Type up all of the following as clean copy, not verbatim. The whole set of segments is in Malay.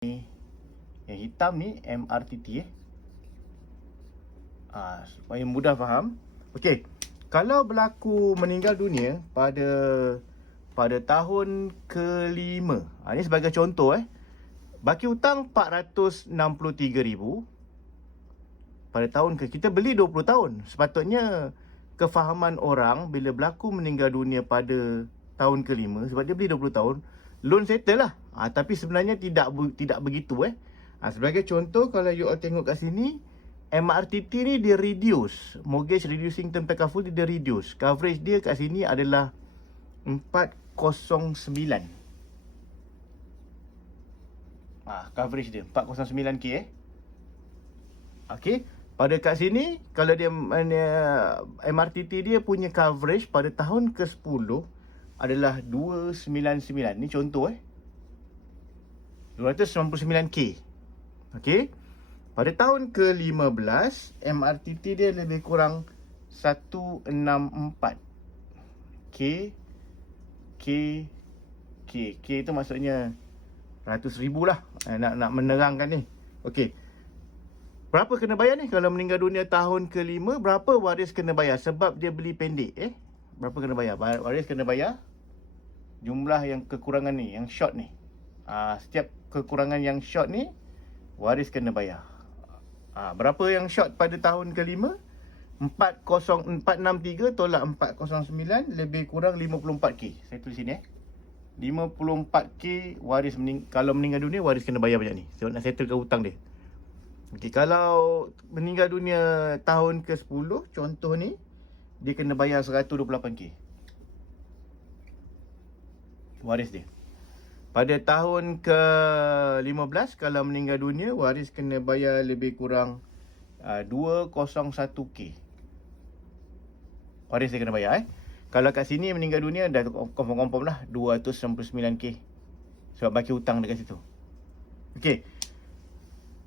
Yang hitam ni MRTT supaya mudah faham. Okey, kalau berlaku meninggal dunia pada tahun kelima, ni sebagai contoh baki hutang 463,000 pada tahun kita beli 20 tahun. Sepatutnya kefahaman orang bila berlaku meninggal dunia pada tahun kelima, sebab dia beli 20 tahun, loan settle lah. Tapi sebenarnya tidak begitu sebagai contoh, kalau you all tengok kat sini, MRTT ni dia reduce, mortgage reducing term takaful dia reduce. Coverage dia kat sini adalah 409. Coverage dia 409k Okey, pada kat sini kalau dia MRTT dia punya coverage pada tahun ke-10 adalah 299. Ni contoh 299k. Okey, pada tahun ke-15 MRTT dia lebih kurang 164k. K tu maksudnya ratus ribu lah, nak menerangkan ni. Okey, berapa kena bayar ni kalau meninggal dunia tahun ke-5? Berapa waris kena bayar sebab dia beli pendek? Berapa kena bayar? Waris kena bayar jumlah yang kekurangan ni, yang short ni. Setiap kekurangan yang short ni waris kena bayar. Berapa yang short pada tahun ke-5? 463 tolak 409 lebih kurang 54k. Saya tulis sini 54k waris kalau meninggal dunia waris kena bayar banyak ni. Sebab nak settlekan hutang dia. Okey, kalau meninggal dunia tahun ke-10, contoh ni, dia kena bayar 128k waris dia. Pada tahun ke-15, kalau meninggal dunia, waris kena bayar lebih kurang 201k. Waris dia kena bayar Kalau kat sini meninggal dunia, dah confirm lah 299k. Sebab baki hutang dekat situ. Okey,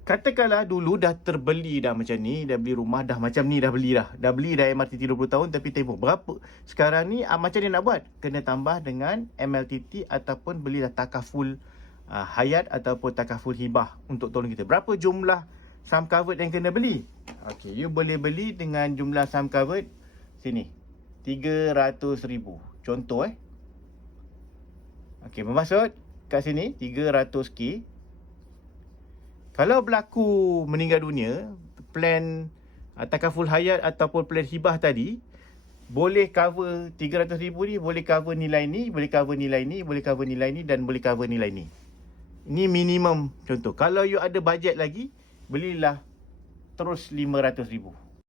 katakanlah dulu dah terbeli dah macam ni, dah beli rumah dah macam ni, dah beli dah MRTT 20 tahun, tapi tempoh berapa sekarang ni, macam ni nak buat? Kena tambah dengan MLTT ataupun belilah takaful hayat ataupun takaful hibah untuk tolong kita. Berapa jumlah sum covered yang kena beli? Okey, you boleh beli dengan jumlah sum covered sini 300,000 contoh Okey, bermaksud kat sini 300k. Kalau berlaku meninggal dunia, plan takaful hayat ataupun plan hibah tadi boleh cover 300,000 ni, boleh cover nilai ni, boleh cover nilai ni, boleh cover nilai ni dan boleh cover nilai ni. Ini minimum contoh. Kalau you ada bajet lagi, belilah terus 500,000.